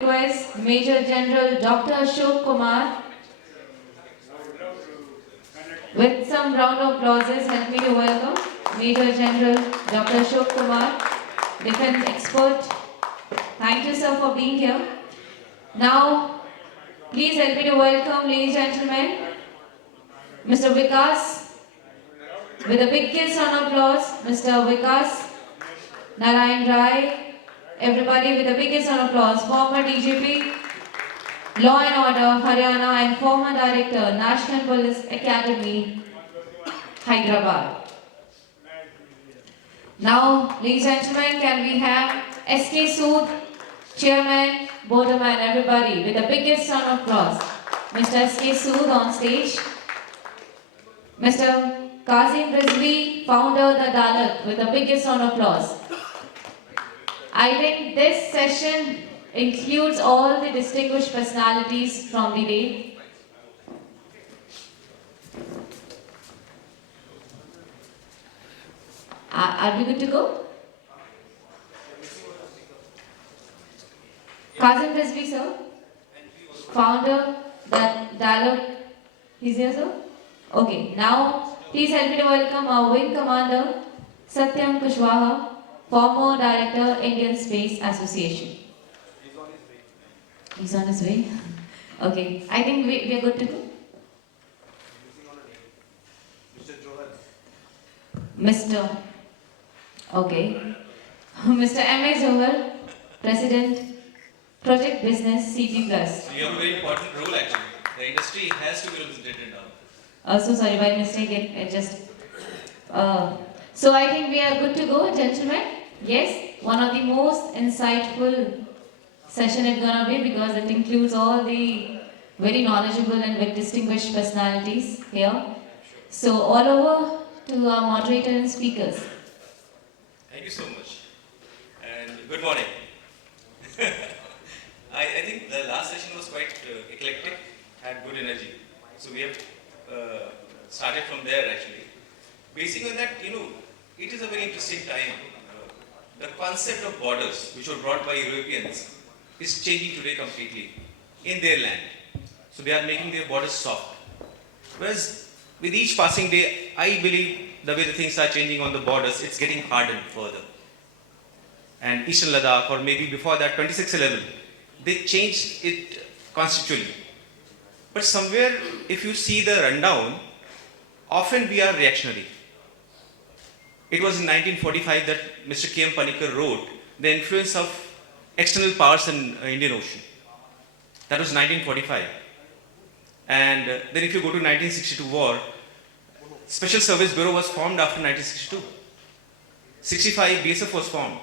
Request Major General Dr. Ashok Kumar with some round of applauses. Help me to welcome Major General Dr. Ashok Kumar, defense expert. Thank you, sir, for being here. Now, please help me to welcome, ladies and gentlemen, Mr. Vikash with a big kiss on applause. Mr. Vikash, Narain, everybody with the biggest round of applause. Former DGP, Law and Order, Haryana, and former Director, National Police Academy, Hyderabad. Now, ladies and gentlemen, can we have SK Sood, Chairman, Borderman, everybody with the biggest round of applause. Mr. SK Sood on stage. Mr. Kazim Rizvi, founder the Dalit, with the biggest round of applause. I think this session includes all the distinguished personalities from the day. Are we good to go? Kazim Rizvi, sir, founder that dialogue. He's here, sir? Okay, now please help me to welcome our Wing Commander, Satyam Kushwaha, former Director, Indian Space Association. He's on his way. Okay, I think we are good to go. Mr. Johar. Mr. Okay. Mr. M.A. Johar, President, Project Business CG Plus. So you have a very important role actually. The industry has to be represented now. So sorry, by mistake, it just. So I think we are good to go, gentlemen. Yes, one of the most insightful session it's gonna be because it includes all the very knowledgeable and very distinguished personalities here. So all over to our moderator and speakers. Thank you so much. And good morning. I think the last session was quite eclectic, had good energy. So we have started from there actually. Basing on that, it is a very interesting time. The concept of borders, which were brought by Europeans, is changing today completely in their land. So they are making their borders soft. Whereas with each passing day, I believe the way the things are changing on the borders, it's getting hardened further. And Eastern Ladakh, or maybe before that, 2611, they changed it conceptually. But somewhere, if you see the rundown, often we are reactionary. It was in 1945 that Mr. K.M. Panikkar wrote the influence of external powers in Indian Ocean. That was 1945. And then if you go to 1962 war, Special Service Bureau was formed after 1962. 65 BSF was formed.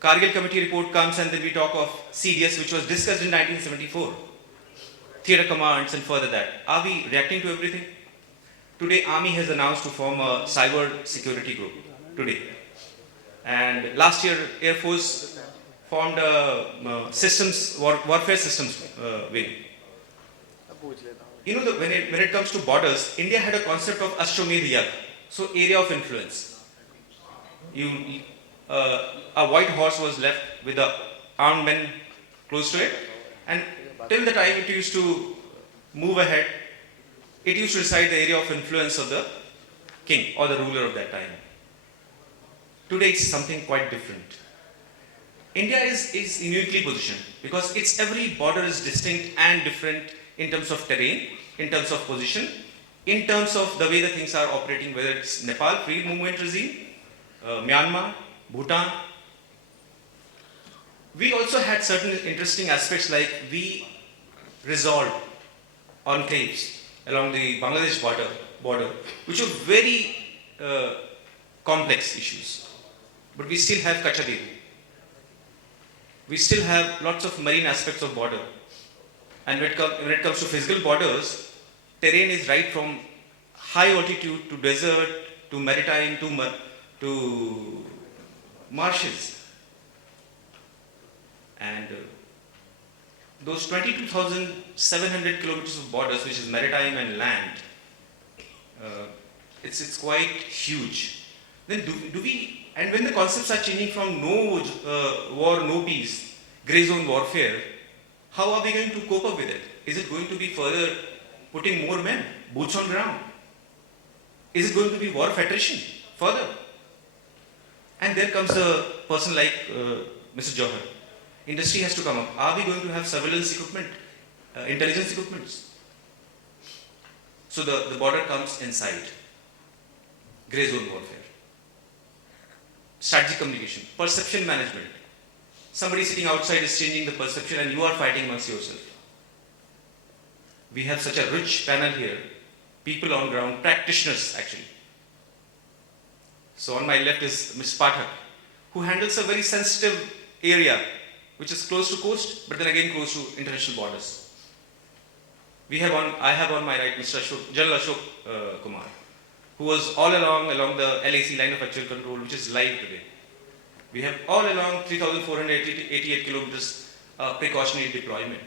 Kargil Committee report comes and then we talk of CDS, which was discussed in 1974. Theatre commands and further that. Are we reacting to everything? Today, Army has announced to form a cyber security group. Today. And last year, Air Force formed a warfare systems wing. When it comes to borders, India had a concept of Ashwamedh Yagna, so area of influence. A white horse was left with the armed men close to it, and till the time it used to move ahead, it used to decide the area of influence of the king or the ruler of that time. Today it's something quite different. India is uniquely positioned because its every border is distinct and different in terms of terrain, in terms of position, in terms of the way the things are operating, whether it's Nepal, free movement regime, Myanmar, Bhutan. We also had certain interesting aspects like we resolved enclaves along the Bangladesh border, which are very complex issues. But we still have Kachadiri. We still have lots of marine aspects of border. And when it comes to physical borders, terrain is right from high altitude to desert to maritime to marshes. And those 22,700 kilometers of borders, which is maritime and land, it's quite huge. Then do we, and when the concepts are changing from no war, no peace, grey zone warfare, How are we going to cope up with it? Is it going to be further putting more men, boots on ground? Is it going to be war of attrition further? And there comes a person like Mr. Johar. Industry has to come up. Are we going to have surveillance equipment, intelligence equipments? So the border comes inside. Grey zone warfare. Strategic communication, perception management. Somebody sitting outside is changing the perception and you are fighting amongst yourself. We have such a rich panel here, people on ground, practitioners actually. So on my left is Ms. Pathak, who handles a very sensitive area, which is close to coast, but then again close to international borders. I have on my right Mr. General Ashok Kumar, who was all along the LAC, line of actual control, which is live today. We have all along 3,488 kilometers precautionary deployment.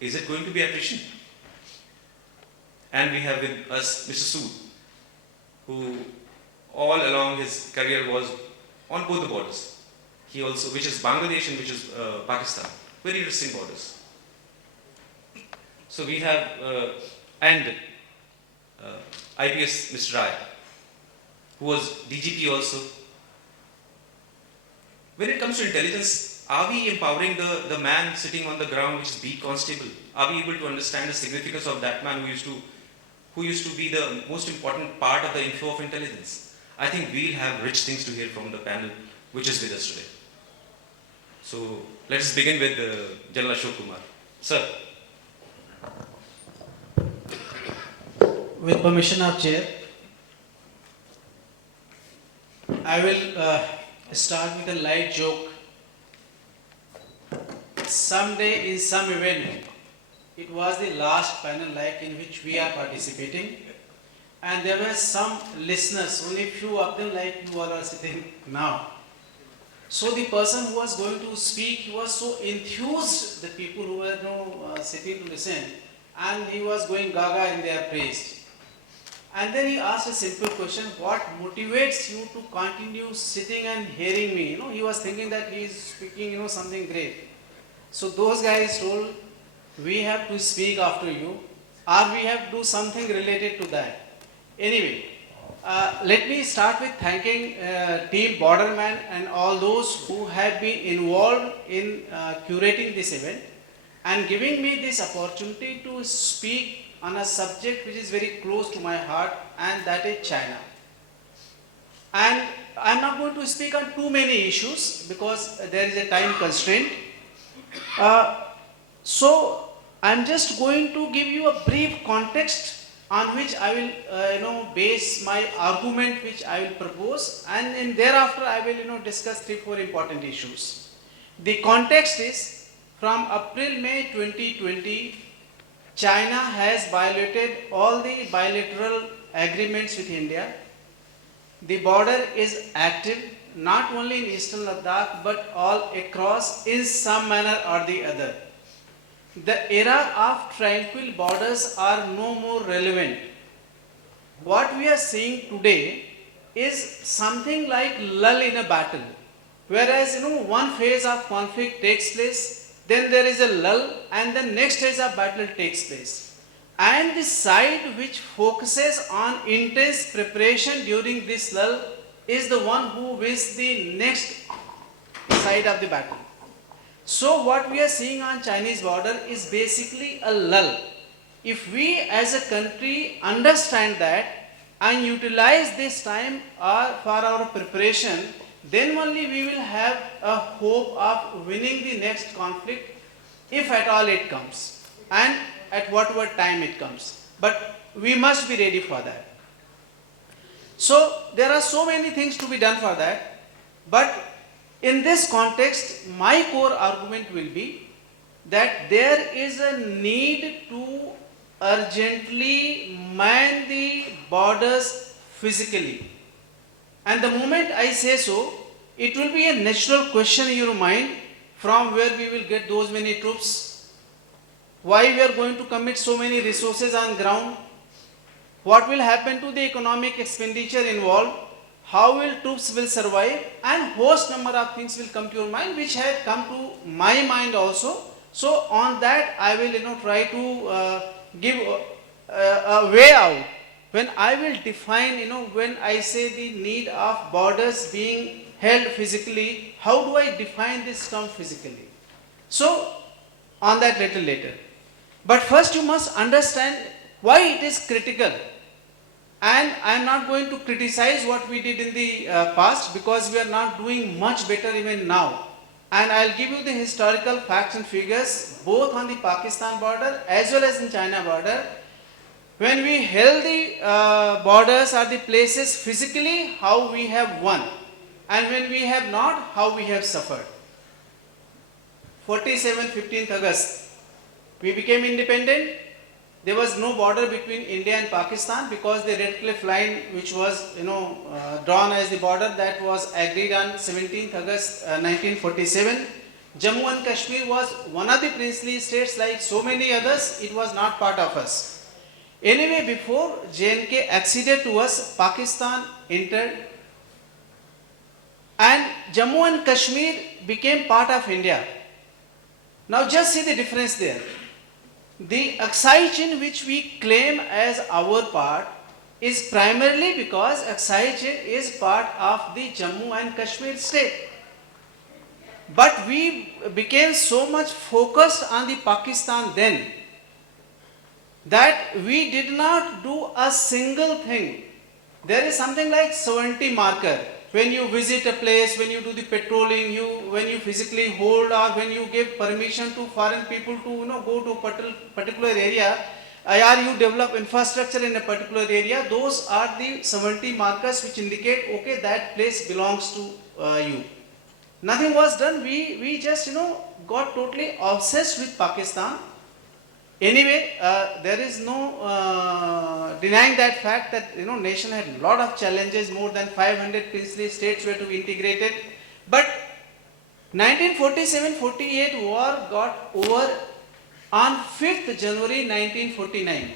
Is it going to be attrition? And we have with us Mr. Sood, who all along his career was on both the borders. He also, which is Bangladesh and which is Pakistan, very interesting borders. So we have, IPS Mr. Rai, who was DGP also. When it comes to intelligence, are we empowering the man sitting on the ground, which is beat constable? Are we able to understand the significance of that man who used to be the most important part of the info of intelligence? I think we'll have rich things to hear from the panel, which is with us today. So let us begin with General Ashok Kumar. Sir. With permission of Chair, I will start with a light joke. Someday in some event, it was the last panel like in which we are participating, and there were some listeners, only few of them like you all are sitting now. So the person who was going to speak, he was so enthused, the people who were sitting to listen, and he was going gaga in their praise. And then he asked a simple question, what motivates you to continue sitting and hearing me? He was thinking that he is speaking, something great. So those guys told, we have to speak after you, or we have to do something related to that. Anyway, let me start with thanking team Borderman and all those who have been involved in curating this event and giving me this opportunity to speak on a subject which is very close to my heart, and that is China. And I am not going to speak on too many issues because there is a time constraint. So I am just going to give you a brief context on which I will base my argument which I will propose, and thereafter I will discuss 3-4 important issues. The context is from April-May 2020, China has violated all the bilateral agreements with India. The border is active not only in eastern Ladakh but all across in some manner or the other. The era of tranquil borders are no more relevant. What we are seeing today is something like lull in a battle. Whereas one phase of conflict takes place, then there is a lull, and the next phase of battle takes place. And the side which focuses on intense preparation during this lull is the one who wins the next side of the battle. So what we are seeing on Chinese border is basically a lull. If we as a country understand that and utilize this time for our preparation, then only we will have a hope of winning the next conflict, if at all it comes, and at whatever time it comes. But we must be ready for that. So there are so many things to be done for that, but in this context, my core argument will be that there is a need to urgently man the borders physically. And the moment I say so, it will be a natural question in your mind, from where we will get those many troops, why we are going to commit so many resources on ground, what will happen to the economic expenditure involved, how will troops will survive, and host number of things will come to your mind, which had come to my mind also So on that I will try to give a way out. When I will define, when I say the need of borders being held physically, how do I define this term physically? So on that little later. But first you must understand why it is critical. And I am not going to criticize what we did in the past, because we are not doing much better even now. And I will give you the historical facts and figures both on the Pakistan border as well as in China border. When we held the borders or the places physically, how we have won. And when we have not, how we have suffered. 47 15th August, we became independent. There was no border between India and Pakistan, because the Red Cliff line, which was drawn as the border, that was agreed on 17th August 1947. Jammu and Kashmir was one of the princely states, like so many others. It was not part of us. Anyway, before J&K acceded to us, Pakistan entered, and Jammu and Kashmir became part of India. Now just see the difference there. The Aksai Chin which we claim as our part is primarily because Aksai Chin is part of the Jammu and Kashmir state. But we became so much focused on the Pakistan then, that we did not do a single thing. There is something like 70 marker. When you visit a place, when you do the patrolling, when you physically hold, or when you give permission to foreign people to go to a particular area, or you develop infrastructure in a particular area, those are the 70 markers which indicate, okay, that place belongs to you. Nothing was done. We just got totally obsessed with Pakistan. Anyway, there is no denying that fact that nation had a lot of challenges. More than 500 princely states were to be integrated. But 1947-48 war got over on 5th January 1949.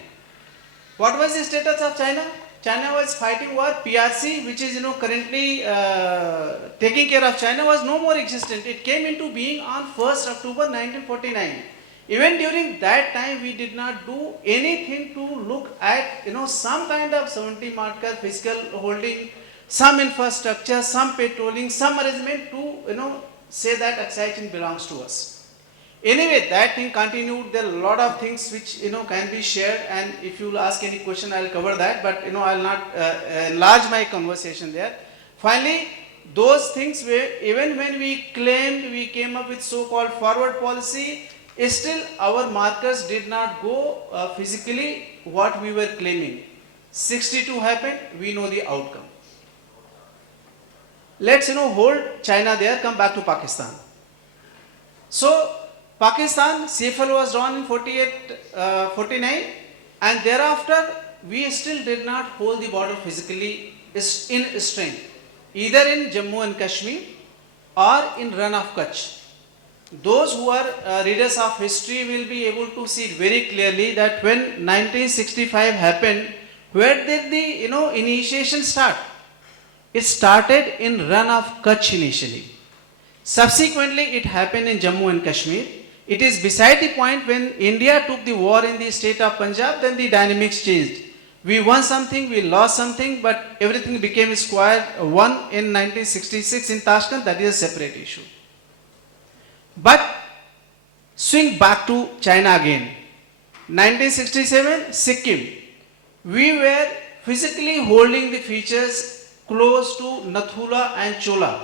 What was the status of China? China was fighting war. PRC, which is currently taking care of China, was no more existent. It came into being on 1st October 1949. Even during that time, we did not do anything to look at some kind of 70 marker physical holding, some infrastructure, some patrolling, some arrangement to say that Aksai Chin belongs to us. Anyway, that thing continued. There are a lot of things which can be shared, and if you will ask any question, I will cover that. But I will not enlarge my conversation there. Finally, those things were, even when we claimed, we came up with so-called forward policy, still our markers did not go physically what we were claiming. 62 happened, we know the outcome. Let's hold China there, come back to Pakistan. So Pakistan, CFL was drawn in 49, and thereafter we still did not hold the border physically in strength, either in Jammu and Kashmir or in Run of Kutch. Those who are readers of history will be able to see it very clearly that when 1965 happened, where did the initiation start? It started in Run of Kutch initially. Subsequently, it happened in Jammu and Kashmir. It is beside the point when India took the war in the state of Punjab, then the dynamics changed. We won something, we lost something, but everything became square one in 1966 in Tashkent. That is a separate issue. But swing back to China again. 1967, Sikkim. We were physically holding the features close to Nathula and Chola.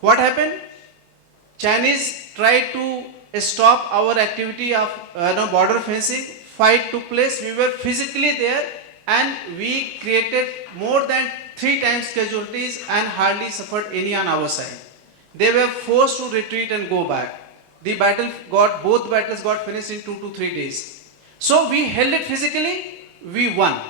What happened? Chinese tried to stop our activity of border fencing. Fight took place. We were physically there, and we created more than 3 times casualties and hardly suffered any on our side. They were forced to retreat and go back. Both battles got finished in 2 to 3 days. So we held it physically, we won.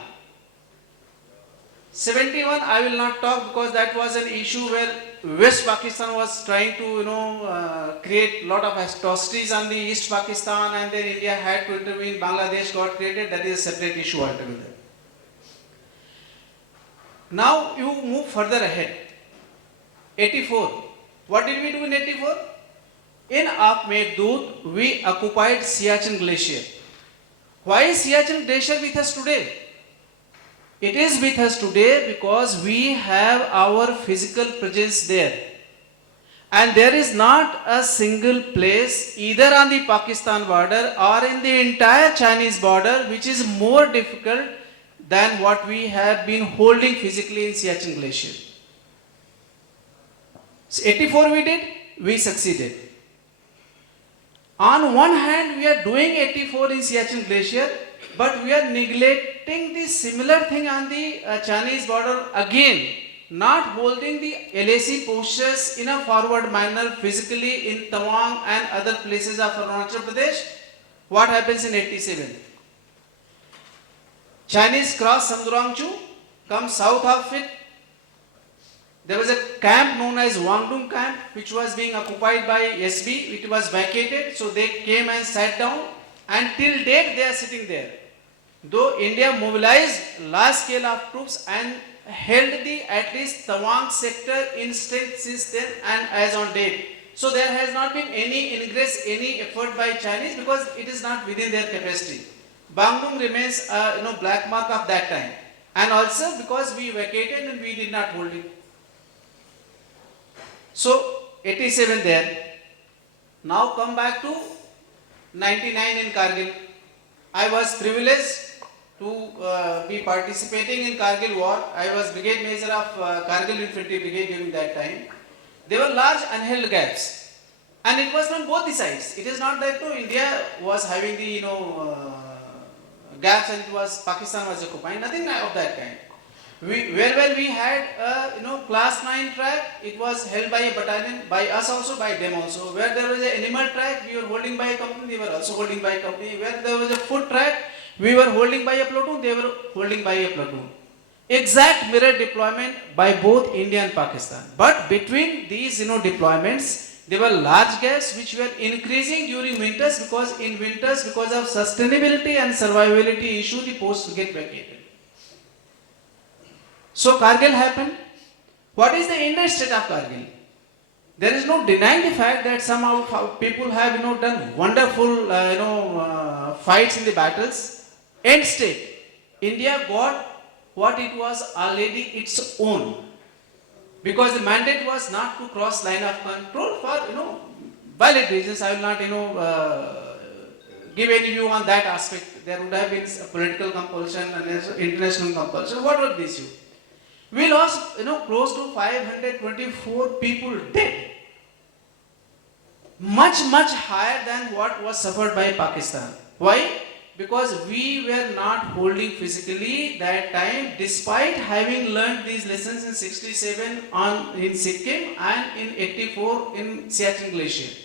71, I will not talk because that was an issue where West Pakistan was trying to create a lot of atrocities on the East Pakistan, and then India had to intervene. Bangladesh got created. That is a separate issue altogether. Now you move further ahead. 84. What did we do in 84? In Meghdoot, we occupied Siachen Glacier. Why is Siachen Glacier with us today? It is with us today because we have our physical presence there. And there is not a single place either on the Pakistan border or in the entire Chinese border which is more difficult than what we have been holding physically in Siachen Glacier. So 84 we did, we succeeded. On one hand, we are doing 84 in Siachen Glacier, but we are neglecting the similar thing on the Chinese border again, not holding the LAC postures in a forward manner physically in Tawang and other places of Arunachal Pradesh. What happens in 87? Chinese cross Samdurangchu, come south of it. There was a camp known as Wangdung camp which was being occupied by SB. It was vacated, so they came and sat down, and till date they are sitting there. Though India mobilized large scale of troops and held the at least Tawang sector in strength since then and as on date. So there has not been any ingress, any effort by Chinese because it is not within their capacity. Bangdung remains a black mark of that time, and also because we vacated and we did not hold it. So 87 there. Now come back to 99 in Kargil. I was privileged to be participating in Kargil war. I was brigade major of Kargil Infantry Brigade during that time. There were large unheld gaps, and it was on both the sides. It is not that India was having the gaps and it was Pakistan was occupying. Nothing of that kind. Where we had class 9 track, it was held by a battalion, by us also, by them also. Where there was an animal track, we were holding by a company, they were also holding by a company. Where there was a foot track, we were holding by a platoon, they were holding by a platoon. Exact mirror deployment by both India and Pakistan. But between these deployments, there were large gaps which were increasing during winters because in winters, because of sustainability and survivability issue, the posts get vacated. So Kargil happened. What is the end state of Kargil? There is no denying the fact that somehow people have done wonderful fights in the battles. End state, India got what it was already its own, because the mandate was not to cross line of control for valid reasons. I will not give any view on that aspect. There would have been a political compulsion and international compulsion. What was the issue? We lost close to 524 people dead. Much higher than what was suffered by Pakistan. Why? Because we were not holding physically that time, despite having learned these lessons in 67 in Sikkim and in 84 in Siachen Glacier.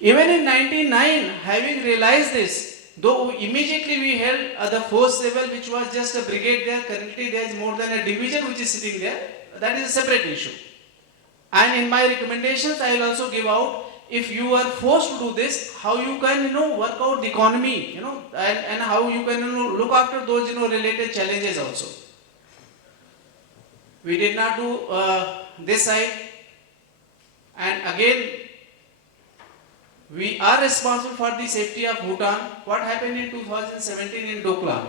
Even in 99, having realized this, though immediately we held the force level, which was just a brigade there, currently there is more than a division which is sitting there. That is a separate issue. And in my recommendations, I will also give out, if you are forced to do this, how you can work out the economy, and how you can look after those related challenges also. We did not do this side, and again we are responsible for the safety of Bhutan. What happened in 2017 in Doklam?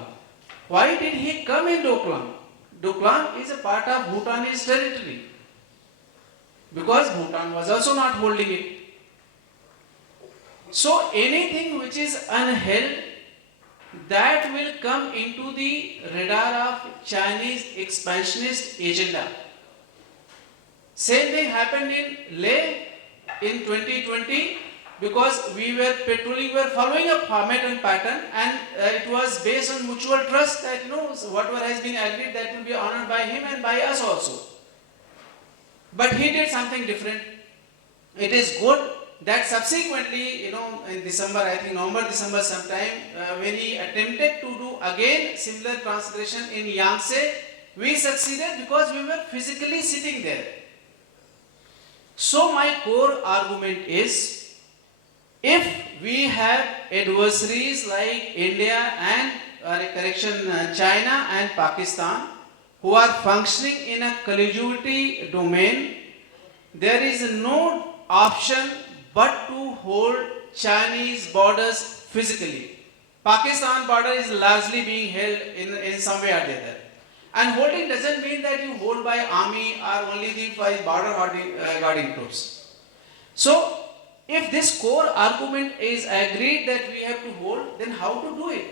Why did he come in Doklam? Doklam is a part of Bhutanese territory, because Bhutan was also not holding it. So anything which is unheld, that will come into the radar of Chinese expansionist agenda. Same thing happened in Leh in 2020, because we were patrolling, we were following a format and pattern, and it was based on mutual trust that whatever has been agreed, that will be honored by him and by us also. But he did something different. It is good that subsequently, in December, I think November, December sometime, when he attempted to do again similar transgression in Yangtze, we succeeded because we were physically sitting there. So my core argument is, if we have adversaries like India and China and Pakistan who are functioning in a colligativity domain, there is no option but to hold Chinese borders physically. Pakistan border is largely being held in some way or the other. And holding doesn't mean that you hold by army or only the by border guarding troops. So, if this core argument is agreed that we have to hold, then how to do it?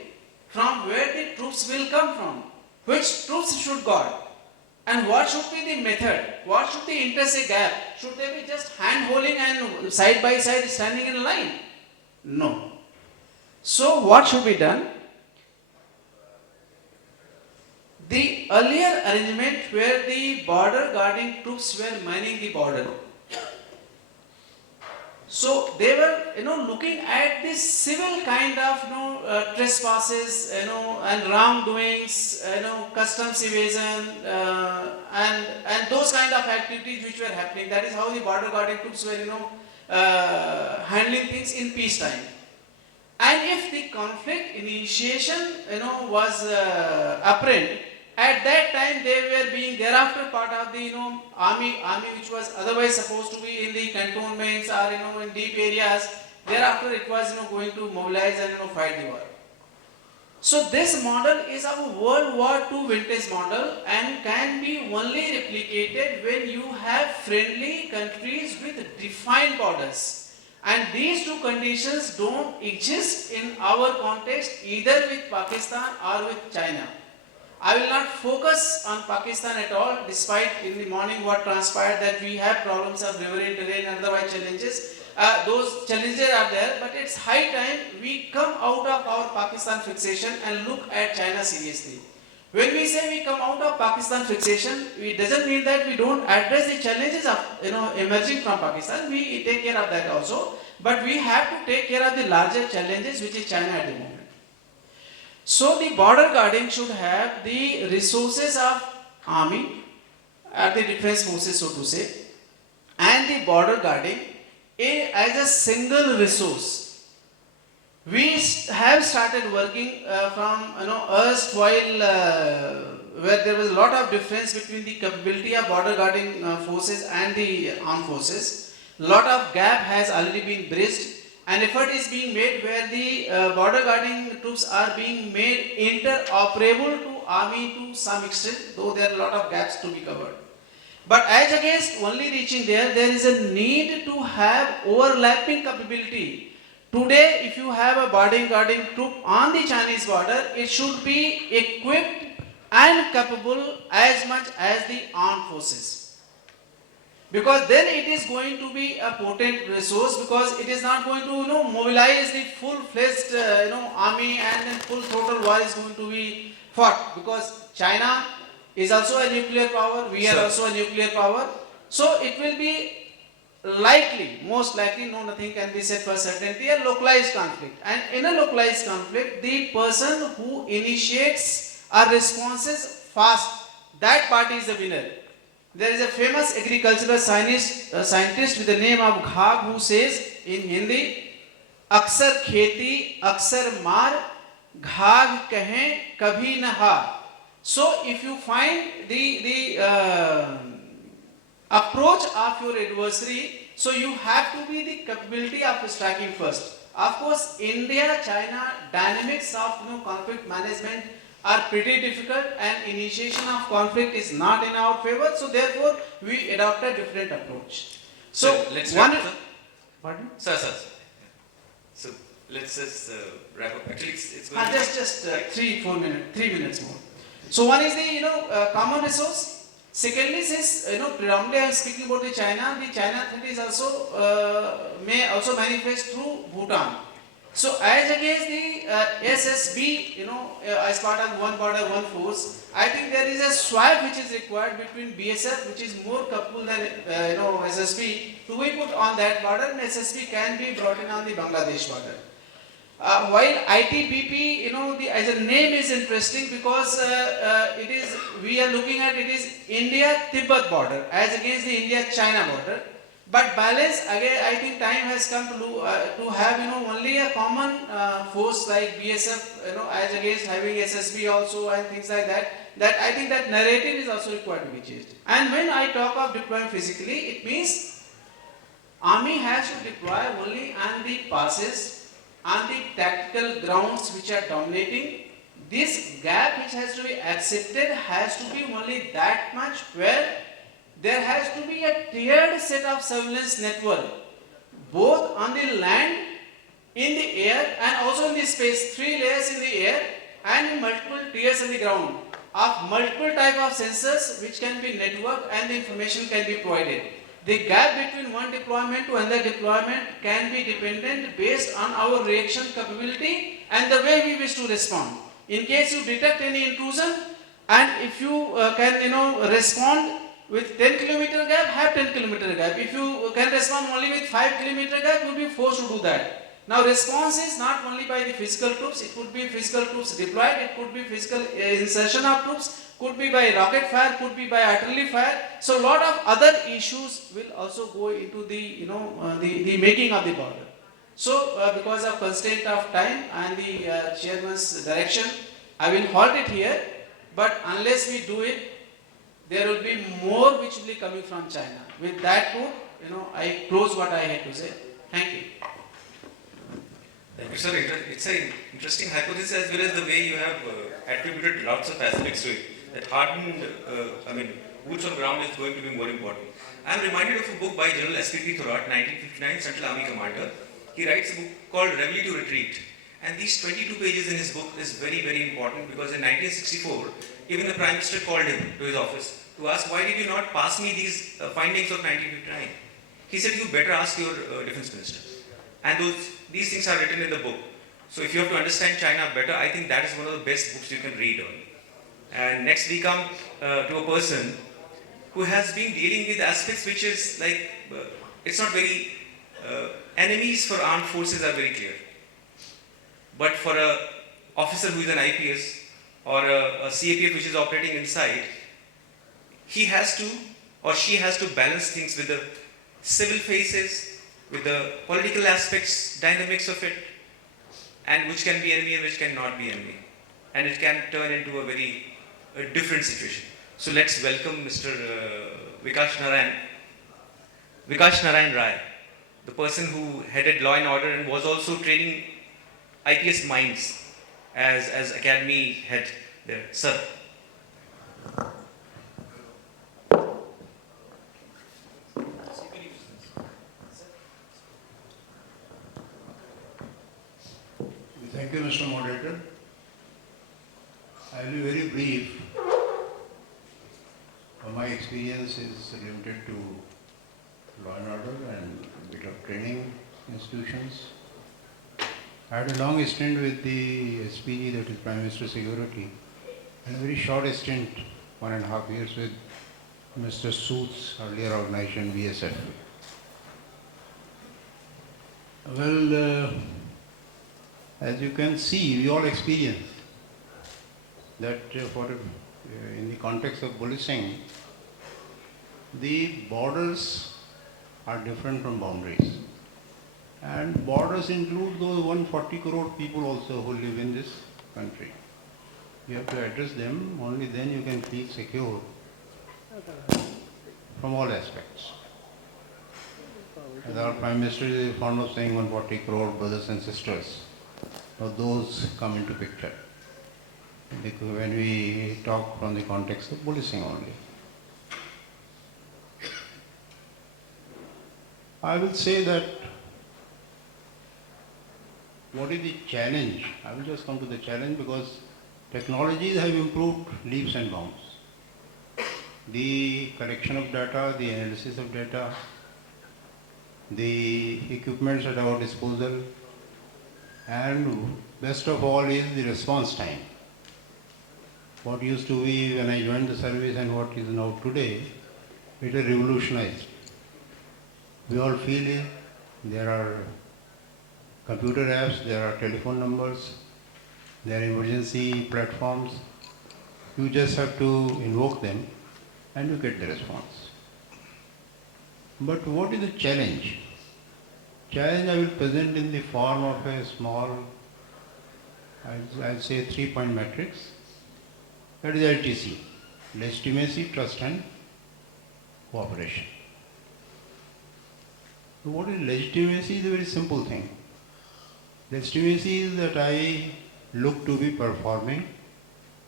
From where the troops will come from? Which troops should guard? And what should be the method? What should the intersect gap? Should they be just hand holding and side by side standing in a line? No. So what should be done? The earlier arrangement where the border guarding troops were manning the border. So they were, looking at this civil kind of, trespasses, and wrongdoings, customs evasion, and those kind of activities which were happening. That is how the border guarding troops were, handling things in peacetime. And if the conflict initiation, was apparent, at that time they were being thereafter part of the army which was otherwise supposed to be in the cantonments or in deep areas. Thereafter it was going to mobilize and fight the war. So this model is our World War II vintage model and can be only replicated when you have friendly countries with defined borders. And these two conditions don't exist in our context either with Pakistan or with China. I will not focus on Pakistan at all, despite in the morning what transpired that we have problems of riverine terrain and otherwise challenges. Those challenges are there, but it's high time we come out of our Pakistan fixation and look at China seriously. When we say we come out of Pakistan fixation, it doesn't mean that we don't address the challenges of emerging from Pakistan. We take care of that also, but we have to take care of the larger challenges which is China at the moment. So the border guarding should have the resources of army, the defense forces so to say, and the border guarding as a single resource. We have started working from erstwhile where there was a lot of difference between the capability of border guarding forces and the armed forces. Lot of gap has already been bridged. An effort is being made where the border guarding troops are being made interoperable to army to some extent, though there are a lot of gaps to be covered. But as against only reaching there is a need to have overlapping capability. Today, if you have a border guarding troop on the Chinese border, it should be equipped and capable as much as the armed forces. Because then it is going to be a potent resource, because it is not going to mobilize the full-fledged army and then full throttle war is going to be fought, because China is also a nuclear power, we are also a nuclear power. So it will be likely, most likely, nothing can be said for certainty, a localized conflict. And in a localized conflict, the person who initiates or responses fast, that party is the winner. There is a famous agricultural scientist with the name of Ghag who says in Hindi, "Aksar kheti, aksar maar, Ghag kahe, kabhi na haar." So if you find the approach of your adversary, so you have to be the capability of striking first. Of course, India-China dynamics of conflict management are pretty difficult, and initiation of conflict is not in our favor, so therefore we adopt a different approach. So let's wrap up. Pardon? Sir. So let's just wrap up. Actually, it's going to just 3 minutes more. So one is the common resource. Secondly, since predominantly I am speaking about the China threat is also may also manifest through Bhutan. So as against the SSB, as part of one border, one force, I think there is a swap which is required between BSF, which is more capable than SSB, to be put on that border, and SSB can be brought in on the Bangladesh border. While ITBP, as a name is interesting because we are looking at it is India-Tibet border as against the India-China border. But balance, again, I think time has come to have only a common force like BSF, as against having SSB also and things like that. That I think that narrative is also required to be changed. And when I talk of deploying physically, it means Army has to deploy only on the passes, on the tactical grounds which are dominating. This gap which has to be accepted has to be only that much where there has to be a tiered set of surveillance network, both on the land, in the air and also in the space, 3 layers in the air and in multiple tiers on the ground of multiple type of sensors which can be networked and the information can be provided. The gap between one deployment to another deployment can be dependent based on our reaction capability and the way we wish to respond. In case you detect any intrusion and if you can respond with 10 kilometer gap, have 10 kilometer gap. If you can respond only with 5 kilometer gap, you will be forced to do that. Now response is not only by the physical troops, it could be physical troops deployed, it could be physical insertion of troops, could be by rocket fire, could be by artillery fire. So a lot of other issues will also go into the the making of the border. So because of constraint of time and the chairman's direction, I will halt it here. But unless we do it, there will be more which will be coming from China. With that note, I close what I had to say. Thank you. Thank you, sir. It's an interesting hypothesis as well as the way you have attributed lots of aspects to it. That hardened, boots on ground is going to be more important. I am reminded of a book by General S.P.P. Thorat, 1959, Central Army Commander. He writes a book called Revenue to Retreat. And these 22 pages in his book is very, very important because in 1964, even the Prime Minister called him to his office to ask, why did you not pass me these findings of 1959? He said, you better ask your Defense Minister. And these things are written in the book. So if you have to understand China better, I think that is one of the best books you can read on. And next we come to a person who has been dealing with aspects which is like, it's not very, enemies for armed forces are very clear. But for an officer who is an IPS or a CAPF which is operating inside, he has to or she has to balance things with the civil faces, with the political aspects, dynamics of it, and which can be enemy and which cannot be enemy. And it can turn into a very different situation. So let's welcome Mr. Vikash Narain Rai, the person who headed Law and Order and was also training IPS minds as academy head there. Sir. Thank you, Mr. Moderator. I will be very brief. My experience is limited to law and order and a bit of training institutions. I had a long stint with the SPG, that is Prime Minister Security, and a very short stint, 1.5 years, with Mr. Sood's earlier organization, BSF. Well, as you can see, we all experience that in the context of policing, the borders are different from boundaries. And borders include those 140 crore people also who live in this country. You have to address them, only then you can feel secure from all aspects. As our Prime Minister is fond of saying 140 crore brothers and sisters. Now those come into picture when we talk from the context of policing only. I will say that what is the challenge? I will just come to the challenge because technologies have improved leaps and bounds. The collection of data, the analysis of data, the equipments at our disposal, and best of all is the response time. What used to be when I joined the service and what is now today, it is revolutionized. We all feel it. There are computer apps, there are telephone numbers, there are emergency platforms. You just have to invoke them and you get the response. But what is the challenge? Challenge I will present in the form of a small, I'll say 3-point matrix. That is LTC, legitimacy, trust and cooperation. So what is legitimacy is a very simple thing. Legitimacy is that I look to be performing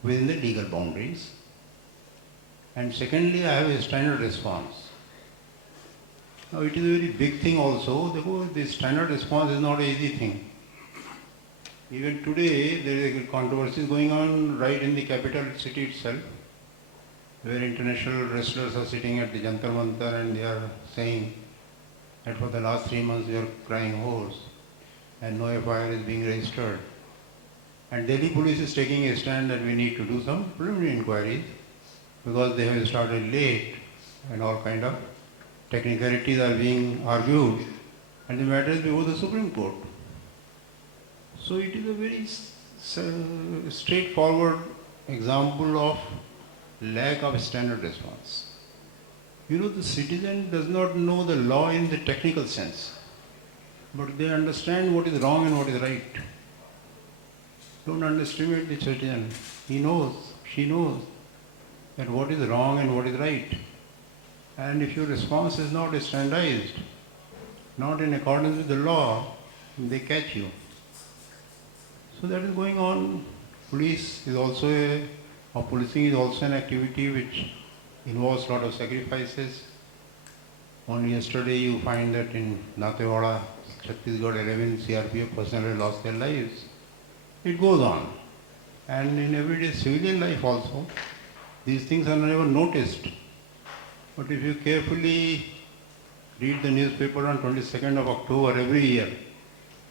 within the legal boundaries. And secondly, I have a standard response. Now it is a very big thing also. The standard response is not an easy thing. Even today, there is a controversy going on right in the capital city itself, where international wrestlers are sitting at the Jantar Mantar and they are saying that for the last 3 months they are crying horse and no FIR is being registered. And Delhi police is taking a stand that we need to do some preliminary inquiries because they have started late and all kind of technicalities are being argued and the matter is before the Supreme Court. So it is a very straightforward example of lack of standard response. You know, the citizen does not know the law in the technical sense, but they understand what is wrong and what is right. Don't underestimate the citizen. He knows, she knows that what is wrong and what is right. And if your response is not standardized, not in accordance with the law, they catch you. So that is going on. Police is also or policing is also an activity which involves a lot of sacrifices. Only yesterday you find that in Natewada, Chhattisgarh, 11 CRPF personnel lost their lives. It goes on. And in everyday civilian life also, these things are never noticed. But if you carefully read the newspaper on 22nd of October every year,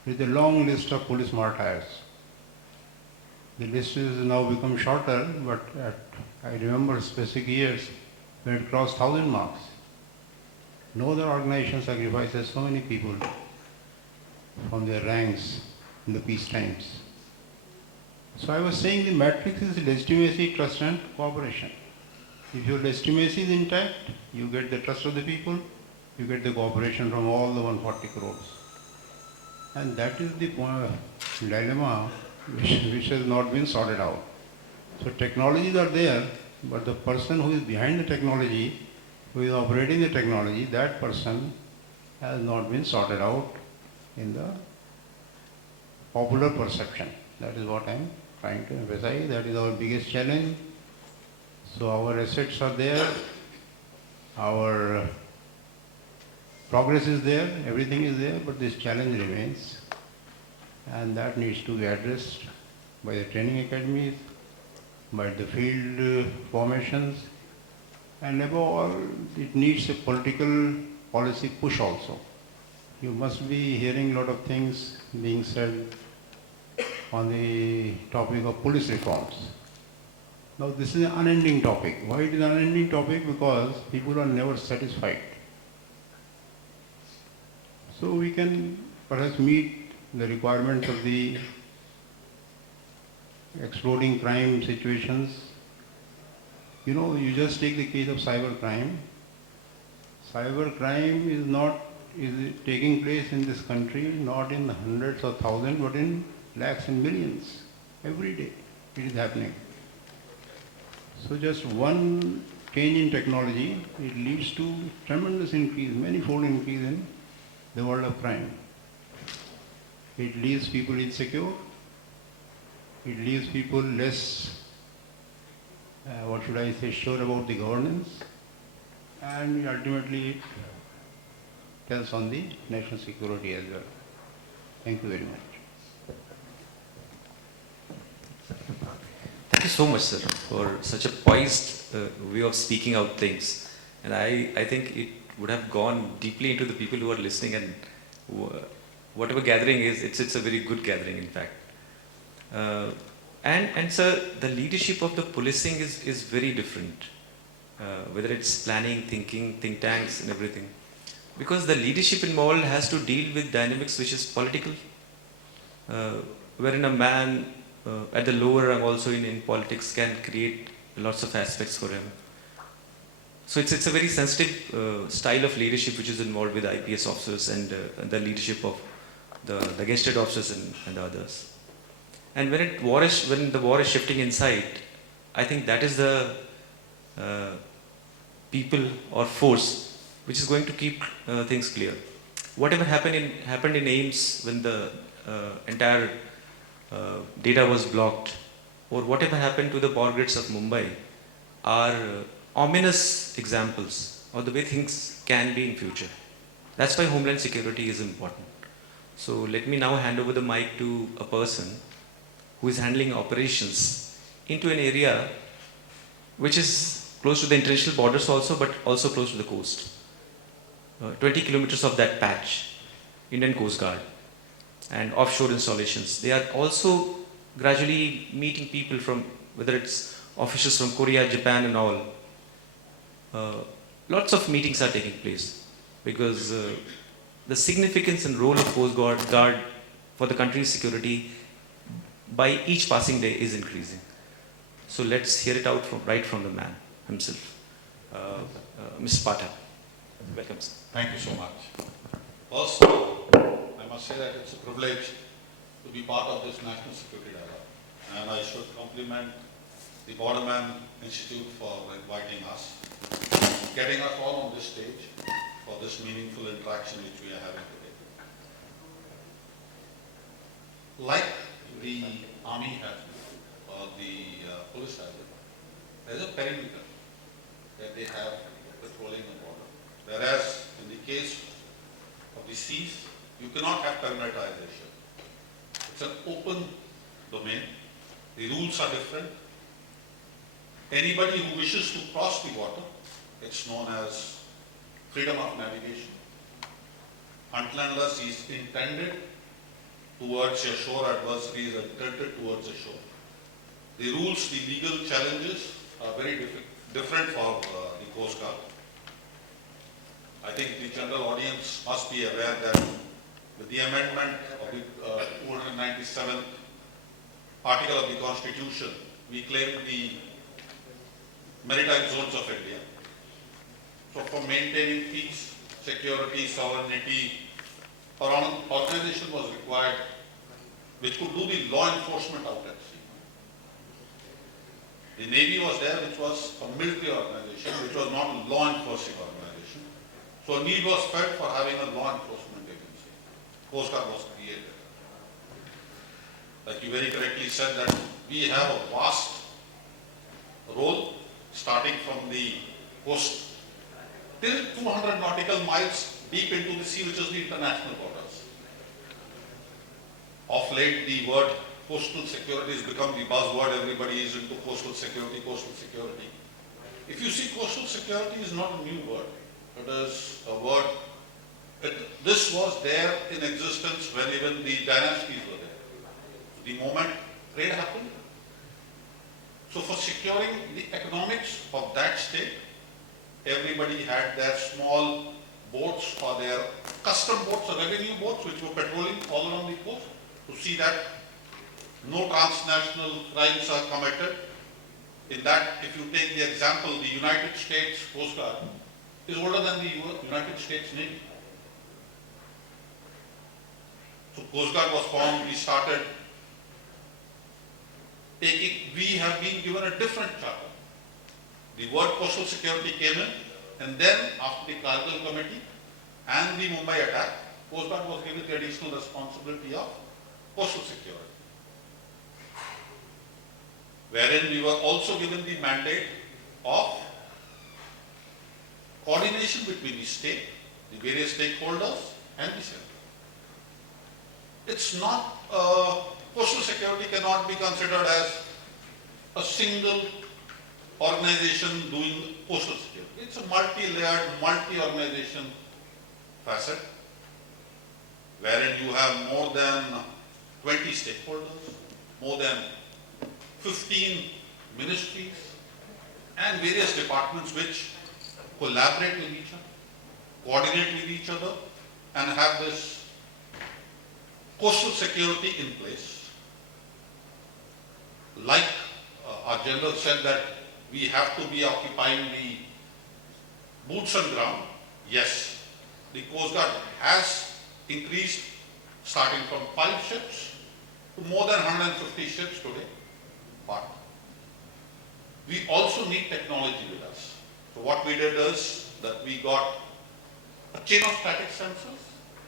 there is a long list of police martyrs. The list has now become shorter, but I remember specific years when it crossed 1,000 marks. No other organization sacrifices so many people from their ranks in the peace times. So I was saying the matrix is legitimacy, trust and cooperation. If your legitimacy is intact, you get the trust of the people, you get the cooperation from all the 140 crores. And that is the dilemma which has not been sorted out. So technologies are there, but the person who is behind the technology, who is operating the technology, that person has not been sorted out in the popular perception. That is what I am trying to emphasize. That is our biggest challenge. So our assets are there, our progress is there, everything is there, but this challenge remains. And that needs to be addressed by the training academies, by the field formations, and above all, it needs a political policy push also. You must be hearing a lot of things being said on the topic of police reforms. Now this is an unending topic. Why it is an unending topic? Because people are never satisfied. So we can perhaps meet the requirements of the exploding crime situations. You know, you just take the case of cyber crime. Cyber crime is taking place in this country not in hundreds or thousands, but in lakhs and millions. Every day it is happening. So just one change in technology, it leads to tremendous increase, manifold increase in the world of crime. It leaves people insecure. It leaves people less, sure about the governance. And ultimately it tells on the national security as well. Thank you very much. Thank you so much, sir, for such a poised way of speaking out things. And I think it would have gone deeply into the people who are listening, and whatever gathering is, it's a very good gathering, in fact. And sir, the leadership of the policing is very different, whether it's planning, thinking, think tanks and everything. Because the leadership involved has to deal with dynamics which is political, wherein a man at the lower rung also in politics can create lots of aspects for him. So it's a very sensitive style of leadership which is involved with IPS officers and the leadership of the guested officers and the others. And when the war is shifting inside, I think that is the people or force which is going to keep things clear. whatever happened in Ames when the entire data was blocked, or whatever happened to the power grids of Mumbai, are ominous examples of the way things can be in future. That's why Homeland Security is important. So let me now hand over the mic to a person who is handling operations into an area which is close to the international borders also, but also close to the coast. 20 kilometers of that patch, Indian Coast Guard and offshore installations. They are also gradually meeting people from, whether it's officials from Korea, Japan and all. Lots of meetings are taking place because the significance and role of Coast Guard for the country's security by each passing day is increasing. So let's hear it out right from the man himself. Mr. Pathak. Welcome, sir. Thank you so much. First, I must say that it's a privilege to be part of this national security dialogue. And I should compliment the Borderman Institute for inviting us, getting us all on this stage for this meaningful interaction which we are having today. Like the army has, or the police has, there's a perimeter that they have patrolling the border. Whereas in the case of the seas, you cannot have perimeterization. It's an open domain. The rules are different. Anybody who wishes to cross the water, it's known as freedom of navigation. Until unless he is intended towards your shore, adversary is intended towards the shore. The rules, the legal challenges are very different for the Coast Guard. I think the general audience must be aware that with the amendment of the 297th article of the Constitution, we claim the maritime zones of India. So for maintaining peace, security, sovereignty, an organization was required which could do the law enforcement out at sea. The Navy was there, which was a military organization, which was not a law enforcing organization. So a need was felt for having a law enforcement agency. Coast Guard was created. Like you very correctly said that we have a vast role starting from the coast till 200 nautical miles deep into the sea, which is the international borders. Of late, the word coastal security has become the buzzword. Everybody is into coastal security, coastal security. If you see, coastal security is not a new word. It is a word, this was there in existence when even the dynasties were there. The moment trade happened, so for securing the economics of that state, everybody had their small boats or their custom boats or revenue boats which were patrolling all around the coast to see that no transnational crimes are committed. In that, if you take the example, the United States Coast Guard is older than the United States Navy. So Coast Guard was formed, we started we have been given a different charter. The word coastal security came in, and then after the Kargil committee and the Mumbai attack, Coast Guard was given the additional responsibility of coastal security, wherein we were also given the mandate of coordination between the state, the various stakeholders and the center. It's not, coastal security cannot be considered as a single organization doing coastal security. It's a multi-layered, multi-organization facet, wherein you have more than 20 stakeholders, more than 15 ministries and various departments which collaborate with each other, coordinate with each other and have this coastal security in place. Like our general said that we have to be occupying the boots on ground. Yes, the Coast Guard has increased starting from 5 ships to more than 150 ships today. But we also need technology with us. So what we did is that we got a chain of static sensors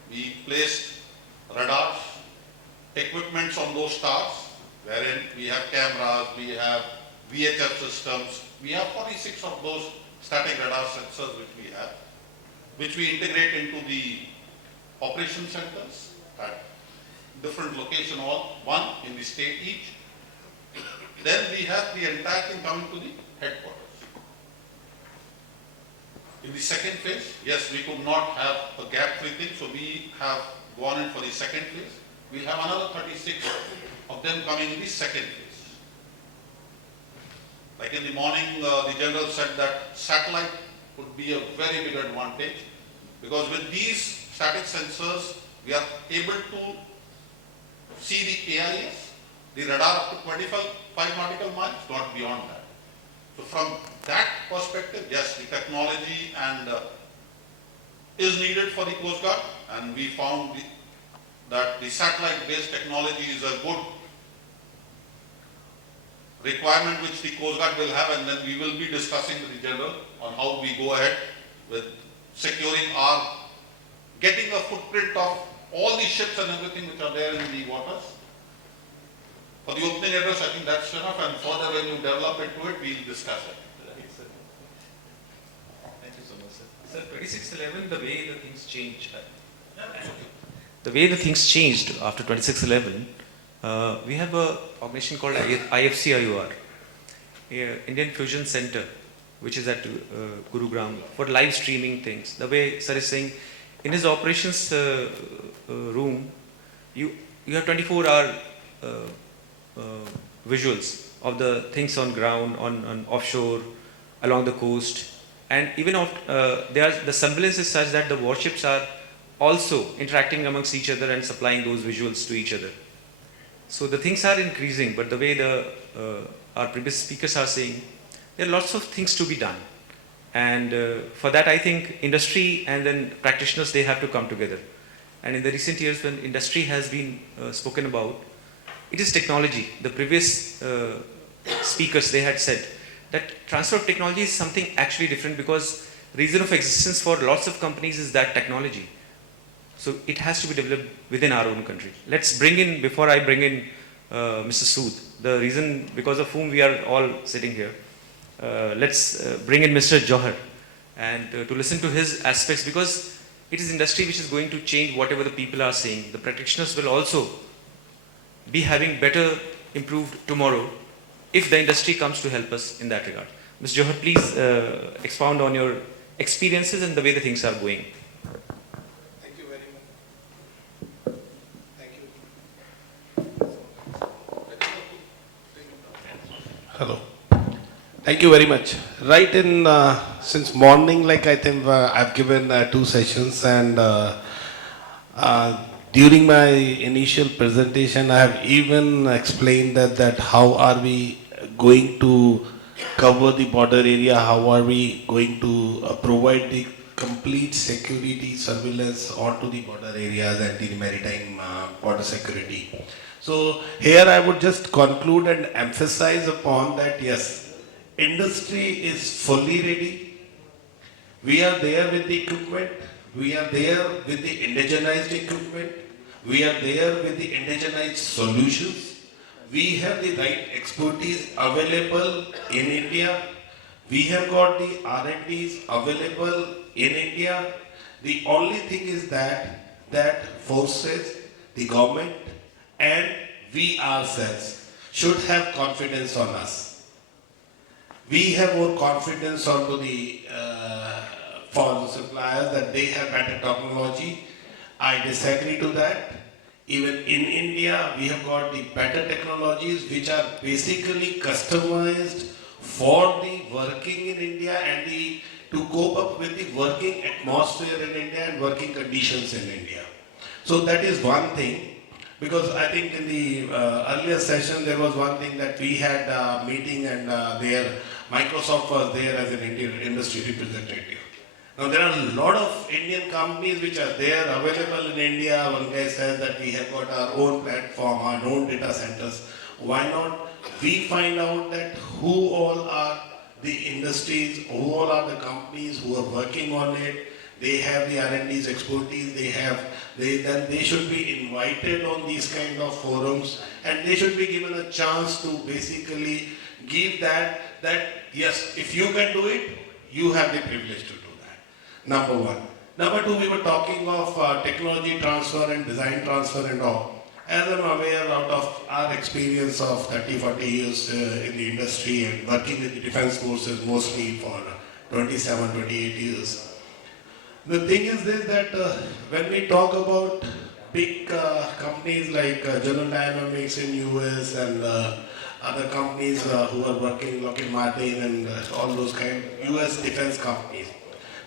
we placed radars, equipments on those towers, wherein we have cameras, we have VHF systems, we have 46 of those static radar sensors which we integrate into the operation centers at different location, all one in the state each. Then we have the entire thing coming to the headquarters. In the second phase, yes, we could not have a gap-free thing, so we have gone in for the second phase. We'll have another 36 of them coming in the second phase. Like in the morning, the general said that satellite would be a very big advantage, because with these static sensors, we are able to see the AIS, the radar up to 25 nautical miles, not beyond that. So from that perspective, yes, the technology and is needed for the Coast Guard, and we found that the satellite-based technology is a good requirement which the Coast Guard will have, and then we will be discussing with the General on how we go ahead with securing our, getting a footprint of all the ships and everything which are there in the waters. For the opening address, I think that's enough, and further when you develop into it, we'll discuss it. Thank you so much, sir. Sir, 2611, the way the things changed. The way the things changed after 2611, we have an organization called IFCIUR, Indian Fusion Center, which is at Gurugram, for live streaming things. The way sir is saying, in his operations room, you have 24-hour visuals of the things on ground, on offshore, along the coast, and even the semblance is such that the warships are also interacting amongst each other and supplying those visuals to each other. So the things are increasing, but the way our previous speakers are saying, there are lots of things to be done, and for that I think industry and then practitioners, they have to come together. And in the recent years when industry has been spoken about, it is technology. The previous speakers, they had said that transfer of technology is something actually different, because reason of existence for lots of companies is that technology. So it has to be developed within our own country. Let's bring in, before I bring in Mr. Sood, the reason because of whom we are all sitting here, let's bring in Mr. Johar and to listen to his aspects, because it is industry which is going to change whatever the people are saying. The practitioners will also be having better improved tomorrow if the industry comes to help us in that regard. Mr. Johar, please expound on your experiences and the way the things are going. Thank you very much. Thank you. Hello. Thank you very much. Right in since morning, like I think I've given 2 sessions, and during my initial presentation, I have even explained that how are we going to cover the border area, how are we going to provide the complete security surveillance onto the border areas and the maritime border security. So here I would just conclude and emphasize upon that, yes, industry is fully ready. We are there with the equipment. We are there with the indigenized equipment. We are there with the indigenized solutions. We have the right expertise available in India. We have got the R&Ds available in India. The only thing is that forces, the government and we ourselves should have confidence on us. We have more confidence onto the foreign suppliers that they have better technology. I disagree to that. Even in India, we have got the better technologies which are basically customized for the working in India and to cope up with the working atmosphere in India and working conditions in India. So that is one thing. Because I think in the earlier session there was one thing that we had a meeting, and there Microsoft was there as an Indian industry representative. Now there are a lot of Indian companies which are there available in India. One guy says that we have got our own platform, our own data centers. Why not we find out that who all are the industries, who all are the companies who are working on it, they have the R&D's expertise, then they should be invited on these kind of forums, and they should be given a chance to basically give that yes, if you can do it, you have the privilege to do that. Number one. Number two, we were talking of technology transfer and design transfer and all. As I'm aware out of our experience of 30-40 years in the industry and working with the defense forces mostly for 27-28 years, the thing is this, that when we talk about big companies like General Dynamics in US and other companies who are working, Lockheed Martin and all those kind of US defense companies.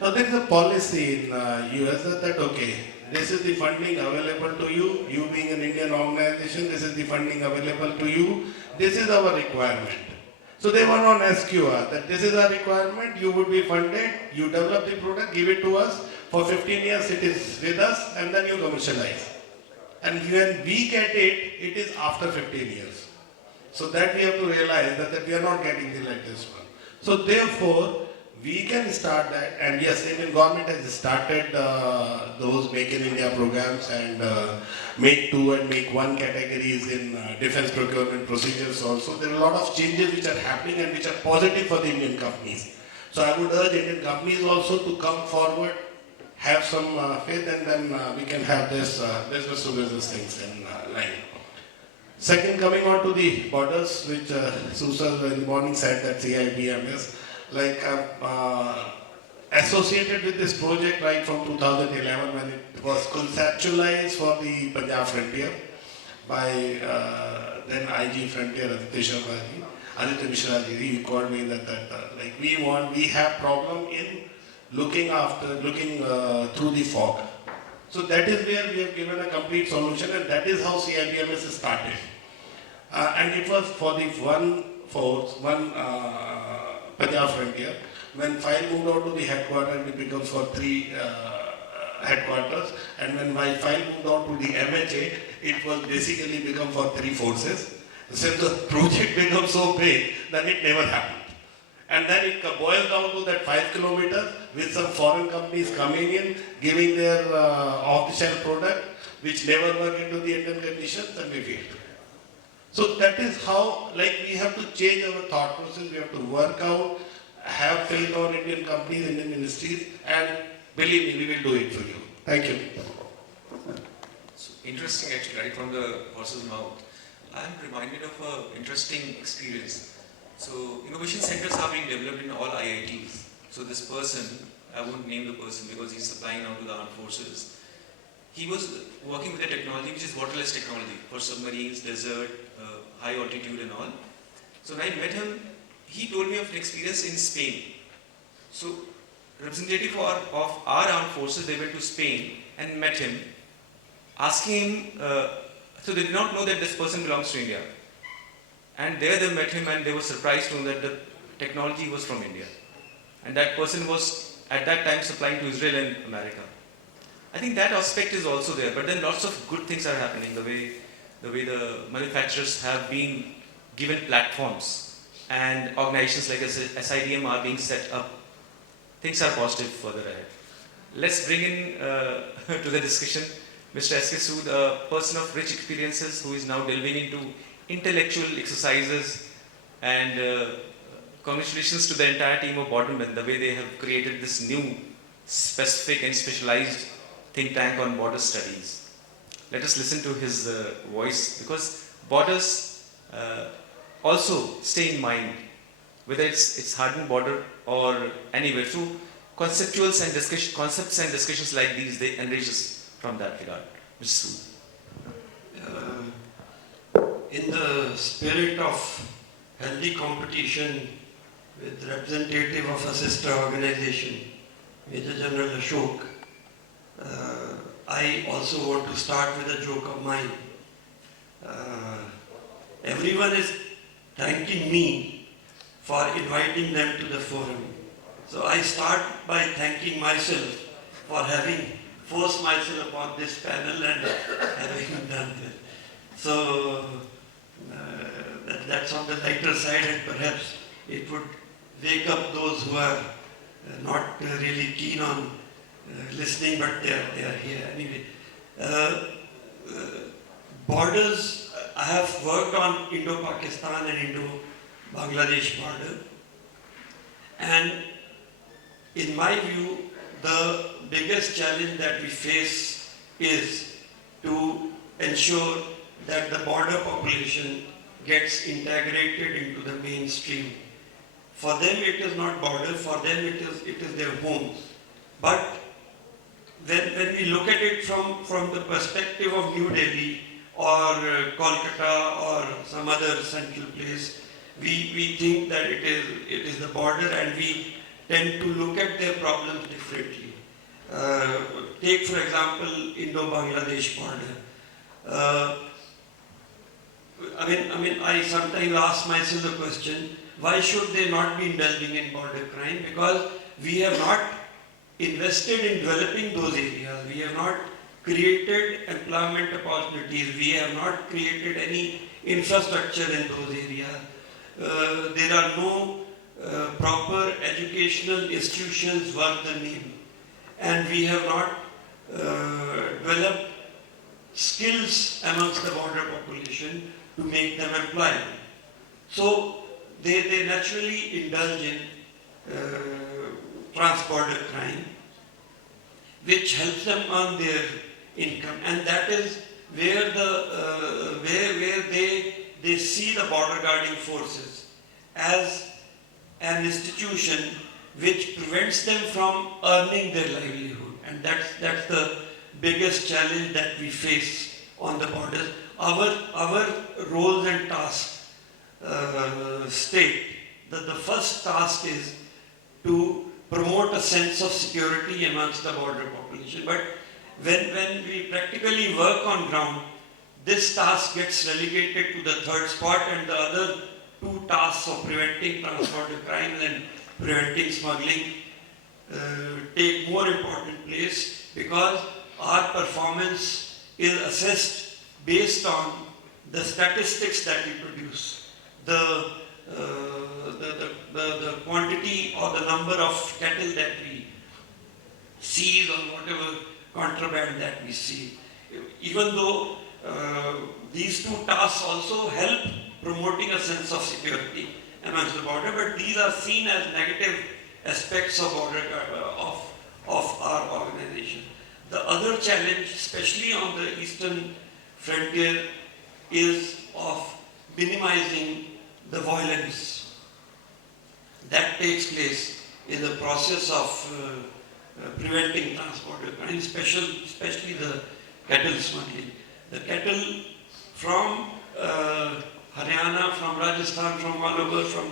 Now there is a policy in US that okay, this is the funding available to you, you being an Indian organization, this is the funding available to you, this is our requirement. So they were on SQR, that this is our requirement, you would be funded, you develop the product, give it to us, for 15 years it is with us, and then you commercialize. And when we get it, it is after 15 years. So that we have to realize that we are not getting the latest one. So therefore, we can start that, and yes, Indian government has started those Make in India programs and Make 2 and Make 1 categories in defense procurement procedures also. There are a lot of changes which are happening and which are positive for the Indian companies. So I would urge Indian companies also to come forward, have some faith, and then we can have this business to business things in line. Second, coming on to the borders, which Susal in the morning said that CIBMS, like associated with this project right from 2011 when it was conceptualized for the Punjab frontier by then IG Frontier Aditya Mishra ji, he called me that like we have problem in looking through the fog. So that is where we have given a complete solution, and that is how CIBMS started. And it was for the one Punjab frontier. When file moved out to the headquarters, it becomes for 3 headquarters. And when my file moved out to the MHA, it was basically become for 3 forces. Since the project became so big, that it never happened. And then it boils down to that 5 kilometers with some foreign companies coming in, giving their off-the-shelf product, which never work into the Indian conditions, and we failed. So that is how, like, we have to change our thought process, we have to work out, have faith on Indian companies, Indian ministries, and believe me, we will do it for you. Thank you. So interesting actually, right from the horse's mouth. I am reminded of an interesting experience. So innovation centers are being developed in all IITs. So this person, I won't name the person because he's supplying now to the armed forces. He was working with a technology which is waterless technology for submarines, desert, high altitude and all. So when I met him, he told me of an experience in Spain. So representative of our armed forces, they went to Spain and met him, asking him, so they did not know that this person belongs to India. And there they met him and they were surprised to know that the technology was from India. And that person was at that time supplying to Israel and America. I think that aspect is also there, but then lots of good things are happening, the way the manufacturers have been given platforms and organizations like SIDM are being set up. Things are positive further ahead. Let's bring in to the discussion Mr. S.K. Sood, a person of rich experiences who is now delving into intellectual exercises, and congratulations to the entire team of Borderman, the way they have created this new specific and specialized think tank on border studies. Let us listen to his voice, because borders also stay in mind, whether it's hardened border or anywhere. Through concepts and discussions like these, they enrich us from that regard. Mr. Sood. In the spirit of healthy competition with representative of a sister organization, Major General Ashok, I also want to start with a joke of mine. Everyone is thanking me for inviting them to the forum. So I start by thanking myself for having forced myself upon this panel and having done this. So that's on the lighter side, and perhaps it would wake up those who are not really keen on listening, but they are here anyway. Uh, uh, Borders, I have worked on Indo-Pakistan and Indo-Bangladesh border, and in my view, the biggest challenge that we face is to ensure that the border population gets integrated into the mainstream. For them it is not border, for them it is their home. But when we look at it from the perspective of New Delhi or Kolkata or some other central place, we think that it is the border, and we tend to look at their problems differently. Take for example Indo-Bangladesh border. I sometimes ask myself the question, why should they not be indulging in border crime? Because we have not invested in developing those areas. We have not created employment opportunities. We have not created any infrastructure in those areas. There are no proper educational institutions worth the name. And we have not developed skills amongst the border population to make them employable. So they naturally indulge in trans-border crime, which helps them earn their income, and that is where where they see the border guarding forces as an institution which prevents them from earning their livelihood, and that's the biggest challenge that we face on the borders. Our roles and tasks state that the first task is to promote a sense of security amongst the border population. But when we practically work on ground, this task gets relegated to the third spot, and the other two tasks of preventing trans-border crimes and preventing smuggling take more important place, because our performance is assessed based on the statistics that we produce, the quantity or the number of cattle that we seize, or whatever contraband that we see. Even though these two tasks also help promoting a sense of security amongst the border, but these are seen as negative aspects of border of our organization. The other challenge, especially on the eastern frontier, is of minimizing the violence that takes place in the process of preventing trans-border crime, especially the cattle smuggling. The cattle from Haryana, from Rajasthan, from all over, from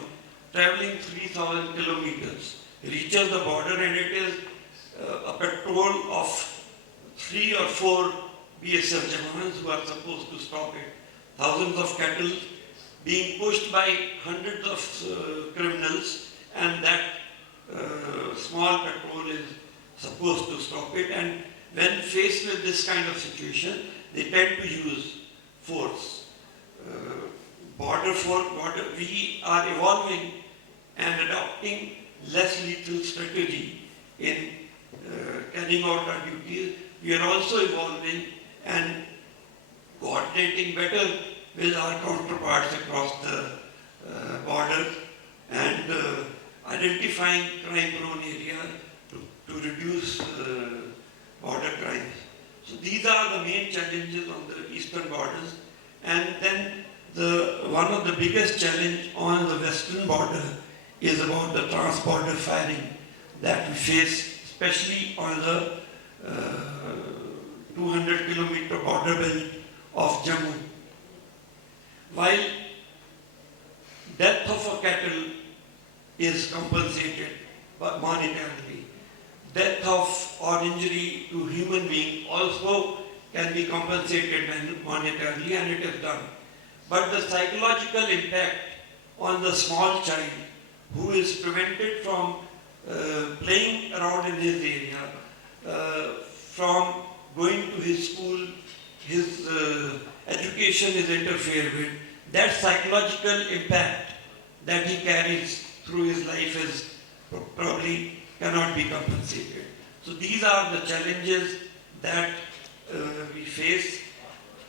traveling 3,000 kilometers, reaches the border, and it is a patrol of 3 or 4 BSF Jawans who are supposed to stop it. Thousands of cattle being pushed by hundreds of criminals, and that small patrol is supposed to stop it. And when faced with this kind of situation, they tend to use force. We are evolving and adopting less lethal strategy in carrying out our duties. We are also evolving and coordinating better with our counterparts across the border, and identifying crime-prone areas to reduce border crimes. So these are the main challenges on the eastern borders. And then one of the biggest challenge on the western border is about the trans-border firing that we face, especially on the 200-kilometer border belt of Jammu. While death of a cattle is compensated monetarily, death of or injury to human being also can be compensated monetarily, and it is done. But the psychological impact on the small child who is prevented from playing around in his area, from going to his school, his education is interfered with, that psychological impact that he carries through his life is probably cannot be compensated. So these are the challenges that we face.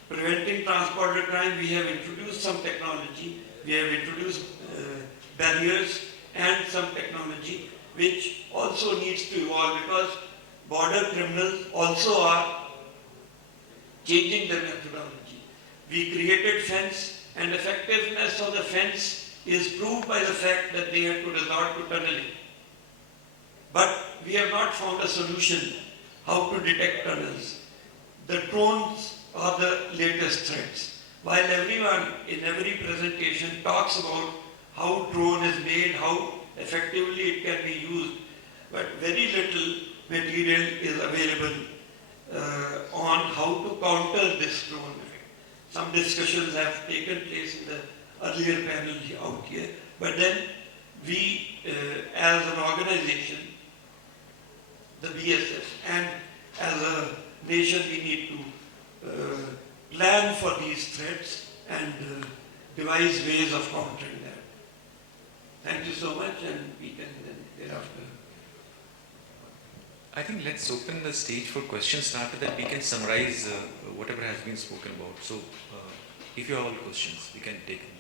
Preventing transporter crime, we have introduced some technology, we have introduced barriers and some technology which also needs to evolve, because border criminals also are changing their methodology. We created fence, and effectiveness of the fence is proved by the fact that they had to resort to tunneling. But we have not found a solution how to detect tunnels. The drones are the latest threats. While everyone in every presentation talks about how drone is made, how effectively it can be used, but very little material is available on how to counter this drone effect. Some discussions have taken place in the earlier panel out here, but then we as an organization, the BSF, and as a nation we need to plan for these threats and devise ways of countering that. Thank you so much, and we can then thereafter. I think let's open the stage for questions, and after that we can summarize whatever has been spoken about. So if you have all questions, we can take them.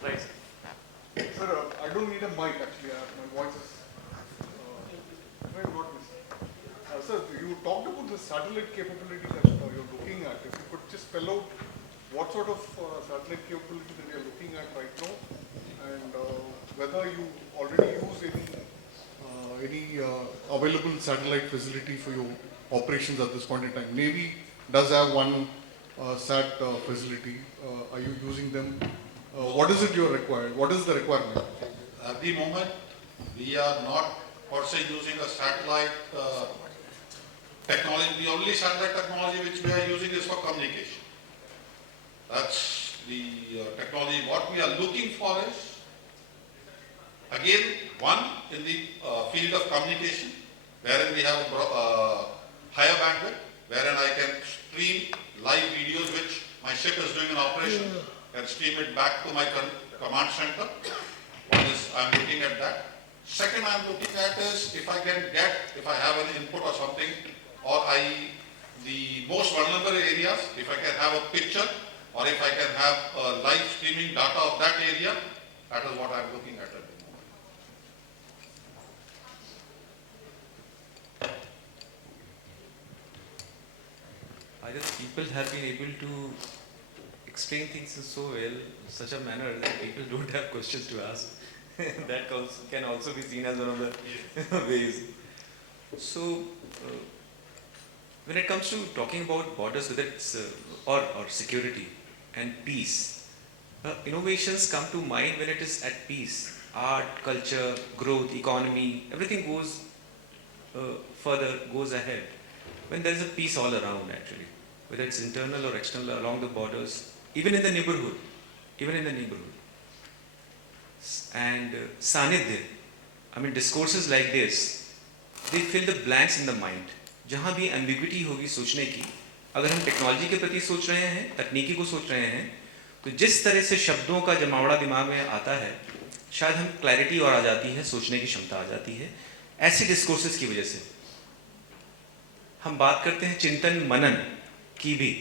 Right. Sir, I don't need a mic actually. My voice is. I got this. Sir, you talked about the satellite capability that you're looking at. If you could just spell out what sort of satellite capability that you're looking at right now, and whether you already use any available satellite facility for your operations at this point in time. Navy does have one SAT facility. Are you using them? What is it you're required? What is the requirement? At the moment, we are not per se using a satellite technology. The only satellite technology which we are using is for communication. That's the technology. What we are looking for is, again, one in the field of communication, wherein we have higher bandwidth, wherein I can stream live videos which my ship is doing an operation, and stream it back to my command center. One is, I'm looking at that. Second, I'm looking at is if I have an input or something, or the most vulnerable areas, if I can have a picture, or if I can have live streaming data of that area, that is what I'm looking at the moment. Either people have been able to explain things in so well, in such a manner that people don't have questions to ask. That can also be seen as one of the ways. So, when it comes to talking about borders, whether it's or security and peace, innovations come to mind when it is at peace. Art, culture, growth, economy, everything goes further, goes ahead. When there is a peace all around, actually, whether it's internal or external, along the borders, even in the neighborhood. And Sanidhya, I mean, discourses like this, they fill the blanks in the mind. जहाँ भी ambiguity होगी सोचने की, अगर हम technology के प्रति सोच रहे हैं, तकनीकी को सोच रहे हैं, तो जिस तरह से शब्दों का जमावड़ा दिमाग में आता है, शायद हम क्लैरिटी और आ जाती है, सोचने की क्षमता आ जाती है, ऐसी डिस्कोर्सेस की वजह से। हम बात करते हैं चिंतन मनन की भी,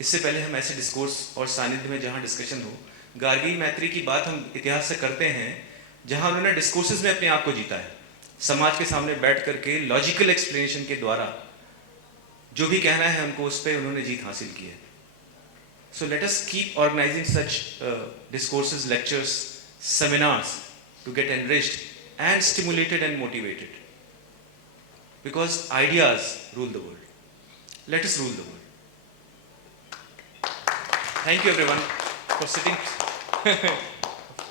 इससे पहले हम ऐसे डिस्कोर्स और सानिध्य में जहाँ डिस्कशन हो, गार्गी मैत्री की बात हम इतिहास से करते हैं, जहाँ उन्होंने डिस्कोर्सेस में अपने आप को जीता है, समाज के सामने बैठ करके लॉजिकल एक्सप्लेनेशन के द्वारा जो भी कहना है उनको, उस पर उन्होंने जीत हासिल की है। So let us keep organizing such discourses, lectures, seminars to get enriched and stimulated and motivated. Because ideas rule the world. Let us rule the world. Thank you everyone for sitting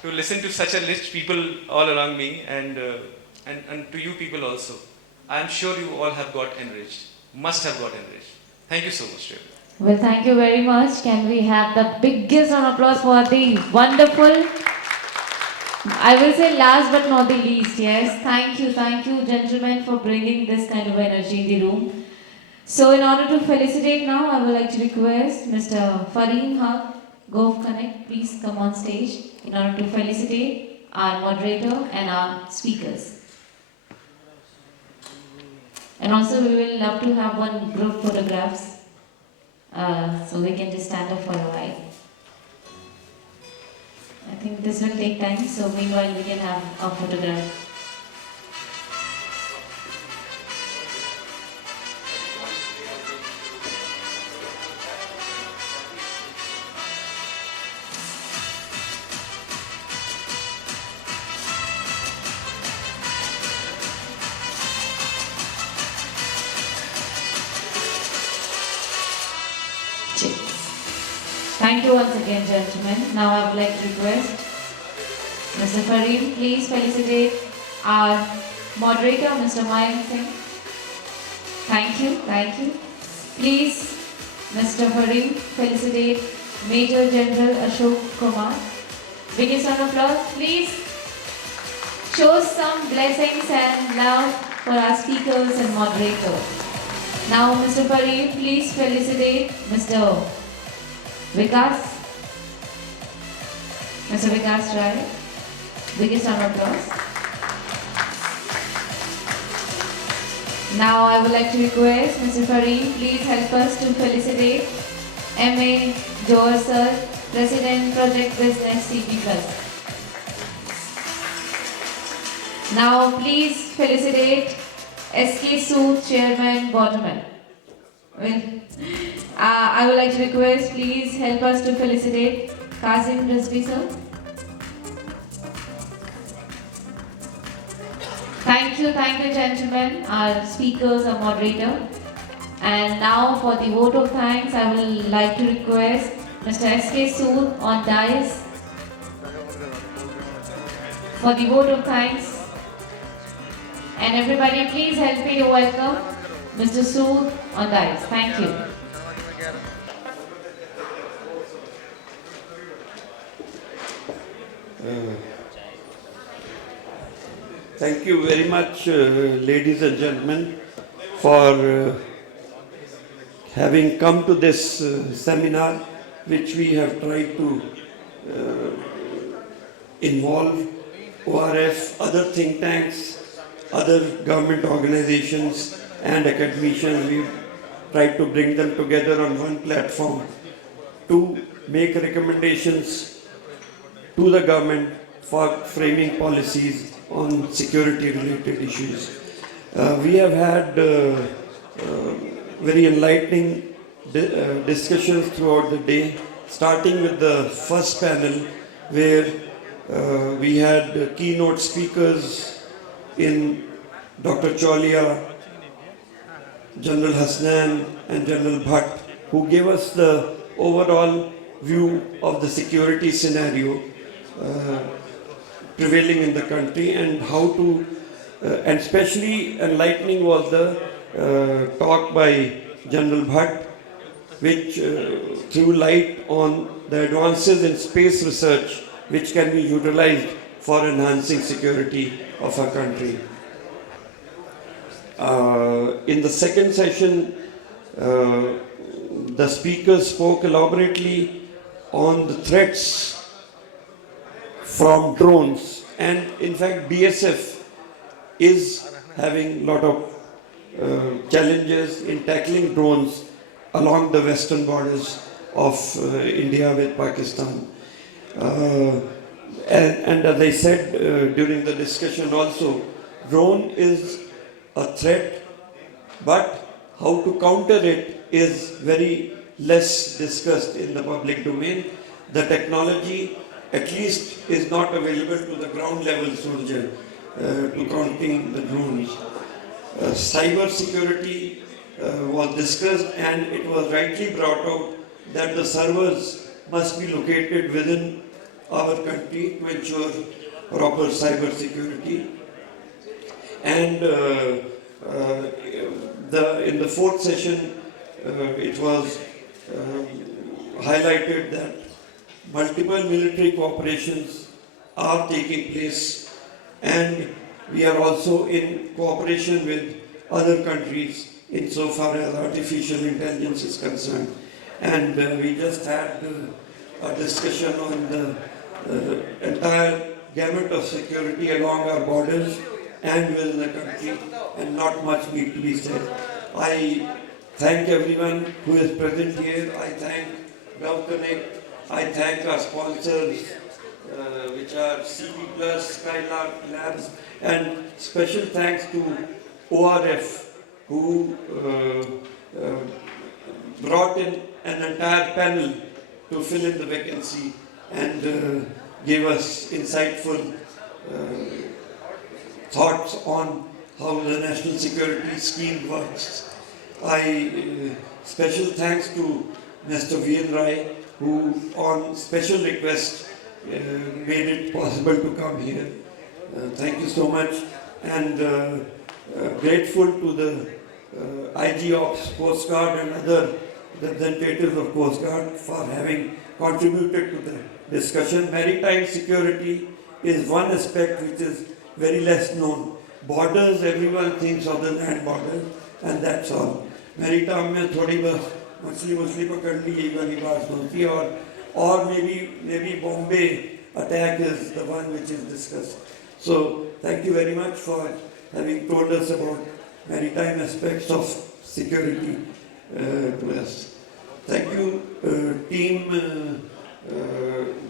to listen to such a list people all around me, and to you people also. I am sure you all have got enriched, must have got enriched. Thank you so much to everyone. Well, thank you very much. Can we have the biggest round of applause for the wonderful I will say last but not the least, yes. Thank you, gentlemen, for bringing this kind of energy in the room. So, in order to felicitate now, I would like to request Mr. Fareem Haq, Gov Connect, please come on stage in order to felicitate our moderator and our speakers. And also, we will love to have one group photographs, so we can just stand up for a while. I think this will take time, so meanwhile we can have a photograph. Thank you once again, gentlemen. Now I would like to request Mr. Fareem, please felicitate our moderator, Mr. Mayank Singh. Thank you. Please, Mr. Fareem, felicitate Major General Ashok Kumar. Biggest round of applause, please. Show some blessings and love for our speakers and moderator. Now, Mr. Fareem, please felicitate Mr. Vikash. Mr. Vikash Rai. Biggest round of applause. Now I would like to request Mr. Fareem, please help us to felicitate MA Johar Sir, President Project Business CP+. Now please felicitate SK Sood, Chairman Borderman. I would like to request, please help us to felicitate Kazim Rizvi sir. Thank you gentlemen, our speakers, our moderator. And now for the vote of thanks, I would like to request Mr. SK Sood on dais for the vote of thanks. And everybody please help me to welcome Mr. Sood on dais. Thank you. Thank you very much, ladies and gentlemen, for having come to this seminar, which we have tried to involve ORF, other think tanks, other government organizations and academicians. We've tried to bring them together on one platform to make recommendations to the government for framing policies on security-related issues. We have had very enlightening discussions throughout the day, starting with the first panel, where we had keynote speakers in Dr. Chaulia, General Hasnan and General Bhatt, who gave us the overall view of the security scenario prevailing in the country and how to, and especially enlightening was the talk by General Bhatt, which threw light on the advances in space research which can be utilized for enhancing security of our country. In the second session, the speakers spoke elaborately on the threats from drones, and in fact BSF is having a lot of challenges in tackling drones along the western borders of India with Pakistan. And as I said during the discussion also, drone is a threat, but how to counter it is very less discussed in the public domain. The technology at least is not available to the ground level soldier to counting the drones. Cyber security was discussed, and it was rightly brought out that the servers must be located within our country to ensure proper cyber security. And in the fourth session, it was highlighted that multiple military cooperations are taking place, and we are also in cooperation with other countries insofar as artificial intelligence is concerned. And we just had a discussion on the entire gamut of security along our borders and within the country, and not much need to be said. I thank everyone who is present here. I thank GovConnect. I thank our sponsors, which are CB Plus, Skylark Labs, and special thanks to ORF, who brought in an entire panel to fill in the vacancy and gave us insightful thoughts on how the national security scheme works. Special thanks to Mr. V.N. Rai, who on special request made it possible to come here. Thank you so much, and grateful to the IG Ops, Coast Guard and other representatives of Coast Guard for having contributed to the discussion. Maritime security is one aspect which is very less known. Borders, everyone thinks of the land borders, and that's all. Maritime में थोड़ी बस मछली पकड़ ली यही वाली बात होती है, or maybe Bombay attack is the one which is discussed. So thank you very much for having told us about maritime aspects of security to us. Thank you, team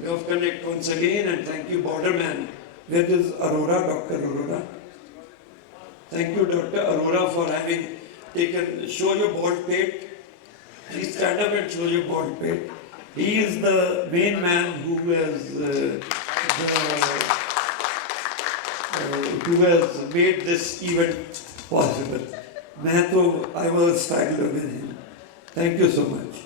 GovConnect once again, and thank you, Borderman. Where is Arora, Dr. Arora? Thank you, Dr. Arora, for having show your bald pate. Please stand up and show your bald pate. He is the main man who has made this event possible. I was staggered with him. Thank you so much.